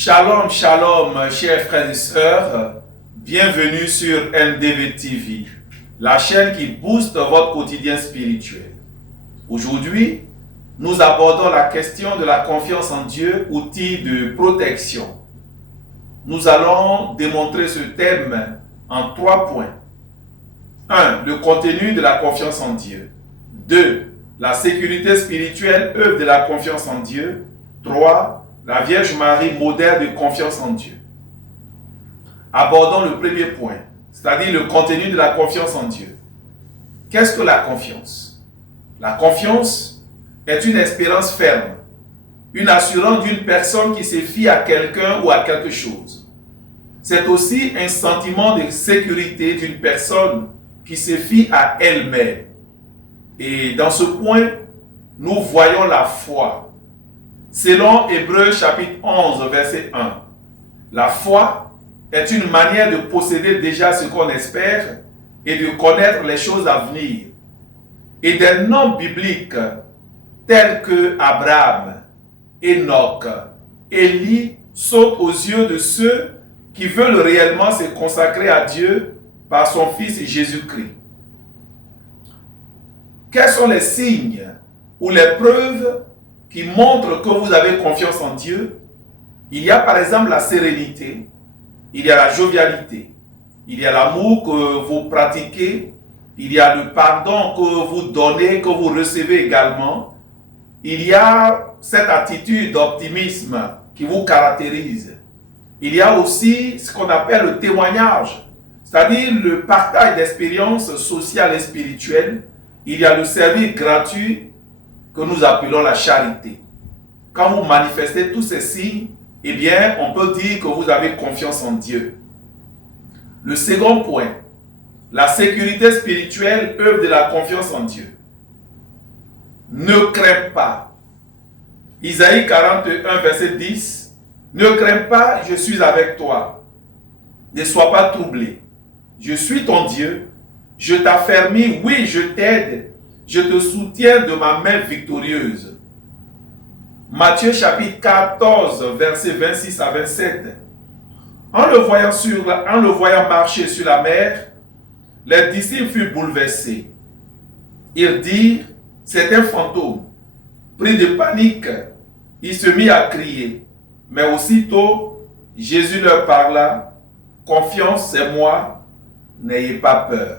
Shalom, shalom, chers frères et sœurs. Bienvenue sur NDV TV, la chaîne qui booste votre quotidien spirituel. Aujourd'hui, nous abordons la question de la confiance en Dieu, outil de protection. Nous allons démontrer ce thème en 3 points. 1. Le contenu de la confiance en Dieu. 2. La sécurité spirituelle, œuvre de la confiance en Dieu. 3. La Vierge Marie, modèle de confiance en Dieu. Abordons le premier point, c'est-à-dire le contenu de la confiance en Dieu. Qu'est-ce que la confiance? La confiance est une espérance ferme, une assurance d'une personne qui se fie à quelqu'un ou à quelque chose. C'est aussi un sentiment de sécurité d'une personne qui se fie à elle-même. Et dans ce point, nous voyons la foi. Selon Hébreux chapitre 11, verset 1, la foi est une manière de posséder déjà ce qu'on espère et de connaître les choses à venir. Et des noms bibliques tels que Abraham, Enoch, Élie sautent aux yeux de ceux qui veulent réellement se consacrer à Dieu par son Fils Jésus-Christ. Quels sont les signes ou les preuves qui montrent que vous avez confiance en Dieu? Il y a par exemple la sérénité, il y a la jovialité, il y a l'amour que vous pratiquez, il y a le pardon que vous donnez, que vous recevez également. Il y a cette attitude d'optimisme qui vous caractérise. Il y a aussi ce qu'on appelle le témoignage, c'est-à-dire le partage d'expériences sociales et spirituelles. Il y a le service gratuit que nous appelons la charité. Quand vous manifestez tous ces signes, eh bien, on peut dire que vous avez confiance en Dieu. Le second point, la sécurité spirituelle, œuvre de la confiance en Dieu. Ne crains pas. Isaïe 41, verset 10. Ne crains pas, je suis avec toi. Ne sois pas troublé. Je suis ton Dieu. Je t'affermis, oui, je t'aide. Je te soutiens de ma main victorieuse. Matthieu chapitre 14, versets 26 à 27. En le voyant marcher sur la mer, les disciples furent bouleversés. Ils dirent, c'est un fantôme. Pris de panique, il se mit à crier. Mais aussitôt, Jésus leur parla, confiance, c'est moi, n'ayez pas peur.